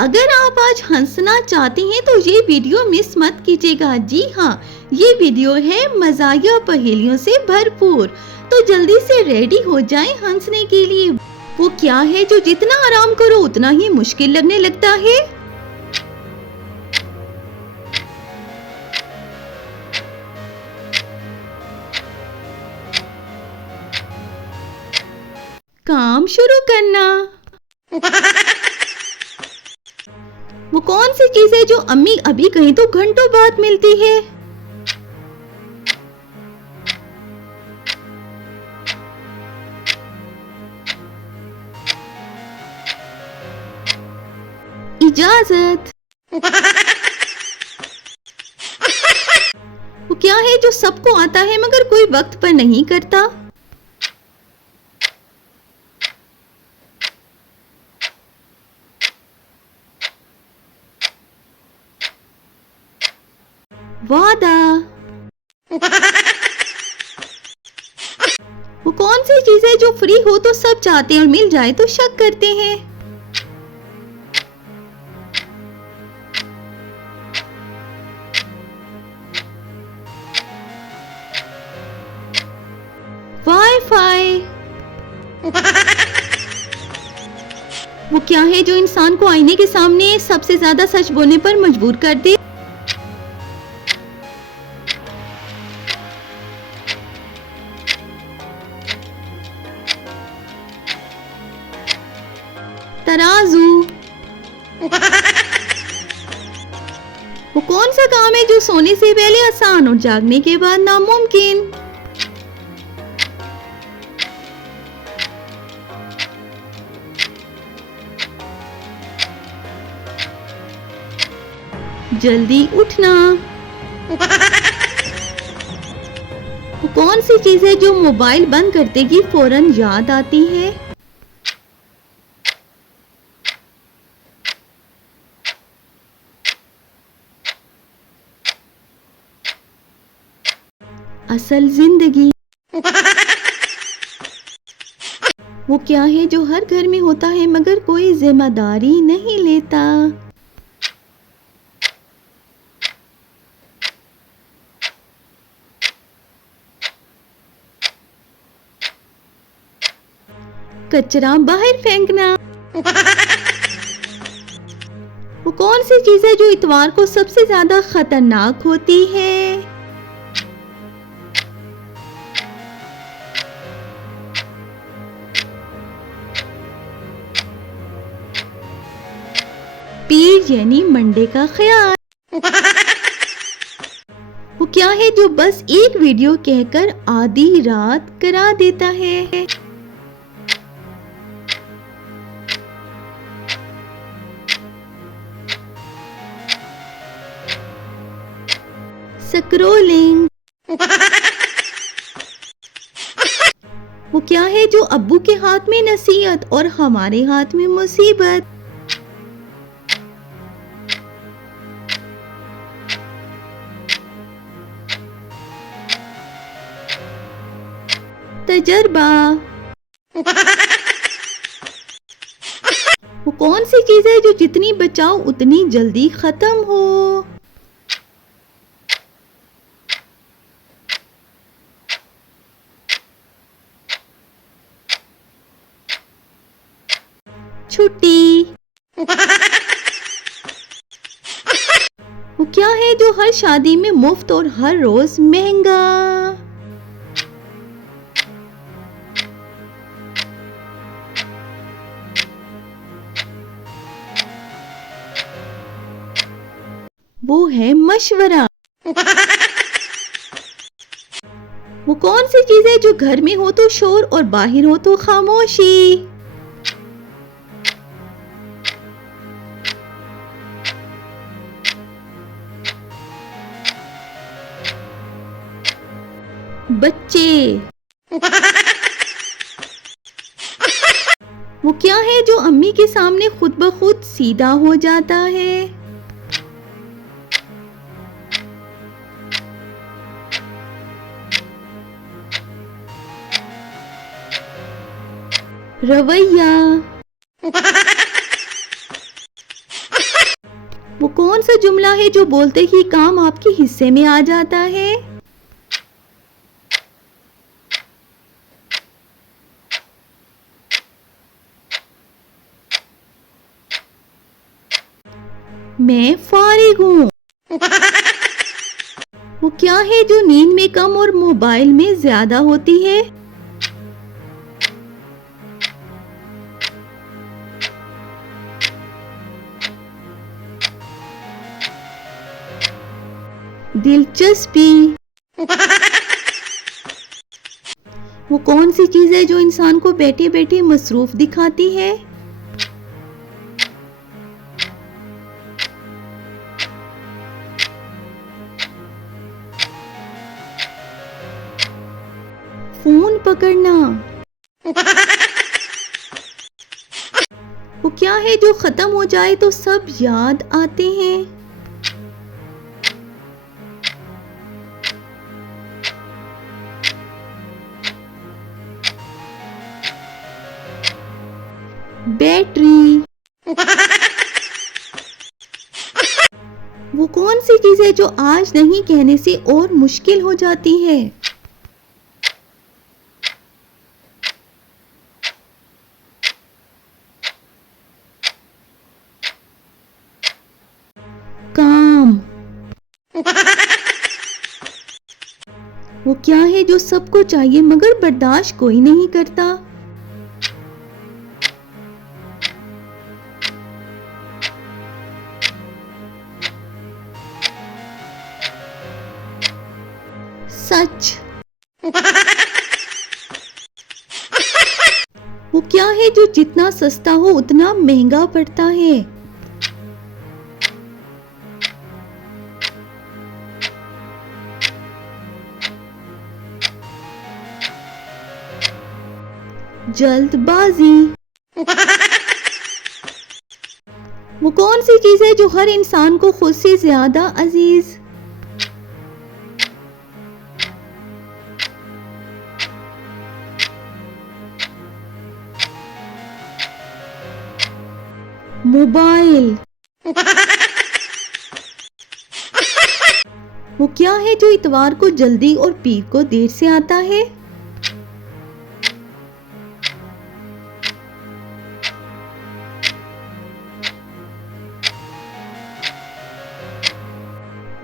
अगर आप आज हंसना चाहते हैं तो ये वीडियो मिस मत कीजिएगा। जी हाँ, ये वीडियो है मज़ाहिया पहेलियों से भरपूर। तो जल्दी से रेडी हो जाएं हंसने के लिए। वो क्या है जो जितना आराम करो उतना ही मुश्किल लगने लगता है? काम शुरू करना। वो कौन सी चीज है जो अम्मी अभी कहीं तो घंटों बाद मिलती है? इजाजत। वो क्या है जो सबको आता है मगर कोई वक्त पर नहीं करता? वादा। वो कौन सी चीज है जो फ्री हो तो सब चाहते हैं और मिल जाए तो शक करते हैं? वाईफाई। वो क्या है जो इंसान को आईने के सामने सबसे ज्यादा सच बोलने पर मजबूर कर दे? तराजू। वो कौन सा काम है जो सोने से पहले आसान और जागने के बाद नामुमकिन? जल्दी उठना। वो कौन सी चीज है जो मोबाइल बंद करते ही फौरन याद आती है? असल जिंदगी। वो क्या है जो हर घर में होता है मगर कोई जिम्मेदारी नहीं लेता? कचरा बाहर फेंकना। वो कौन सी चीज है जो इतवार को सबसे ज्यादा खतरनाक होती है? पीर यानी मंडे का ख्याल। वो क्या है जो बस एक वीडियो कहकर आधी रात करा देता है? स्क्रोलिंग। वो क्या है जो अब्बू के हाथ में नसीहत और हमारे हाथ में मुसीबत? तजर्बा। वो कौन सी चीज है जो जितनी बचाओ उतनी जल्दी खत्म हो? छुट्टी। वो क्या है जो हर शादी में मुफ्त और हर रोज महंगा? वो है मशवरा। वो कौन सी चीज है जो घर में हो तो शोर और बाहर हो तो खामोशी? बच्चे। वो क्या है जो अम्मी के सामने खुद ब खुद सीधा हो जाता है? रवैया। वो कौन सा जुमला है जो बोलते ही काम आपके हिस्से में आ जाता है? मैं फारिग हूँ। वो क्या है जो नींद में कम और मोबाइल में ज्यादा होती है? दिलचस्पी। वो कौन सी चीज है जो इंसान को बैठे बैठे मसरूफ दिखाती है? फोन पकड़ना। वो क्या है जो खत्म हो जाए तो सब याद आते हैं? बैटरी। वो कौन सी चीज है जो आज नहीं कहने से और मुश्किल हो जाती है? काम। वो क्या है जो सबको चाहिए मगर बर्दाश्त कोई नहीं करता? सच। वो क्या है जो जितना सस्ता हो उतना महंगा पड़ता है? जल्दबाजी। वो कौन सी चीज है जो हर इंसान को खुद से ज्यादा अजीज? मोबाइल। वो क्या है जो इतवार को जल्दी और पीर को देर से आता है?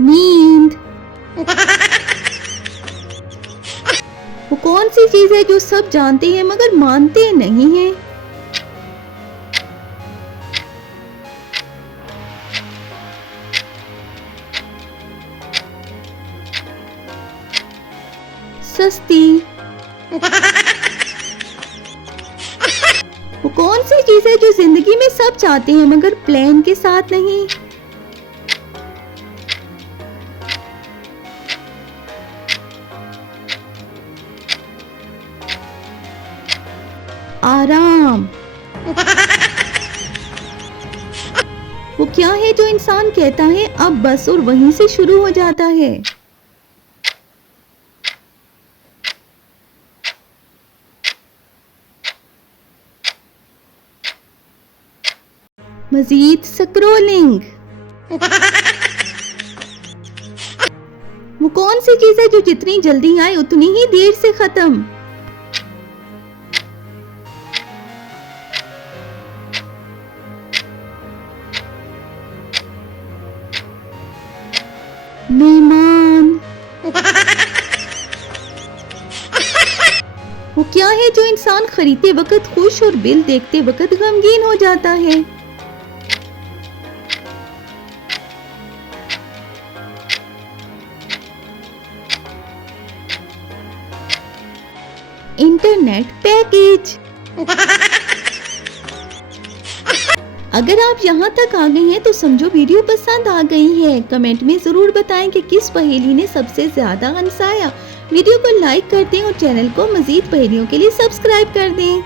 नींद। वो कौन सी चीज है जो सब जानते हैं मगर मानते नहीं हैं? सस्ती। वो कौन सी चीज है जो जिंदगी में सब चाहते हैं मगर प्लान के साथ नहीं? आराम। वो क्या है जो इंसान कहता है अब बस और वहीं से शुरू हो जाता है? मजीद स्क्रोलिंग। वो कौन सी चीज है जो जितनी जल्दी आए उतनी ही देर से खत्म? मेहमान। वो क्या है जो इंसान खरीदते वक्त खुश और बिल देखते वक्त गमगीन हो जाता है? Internet package. अगर आप यहाँ तक आ गए हैं तो समझो वीडियो पसंद आ गई है। कमेंट में जरूर बताएं कि किस पहेली ने सबसे ज्यादा हंसाया। वीडियो को लाइक कर दें और चैनल को मजीद पहेलियों के लिए सब्सक्राइब कर दें।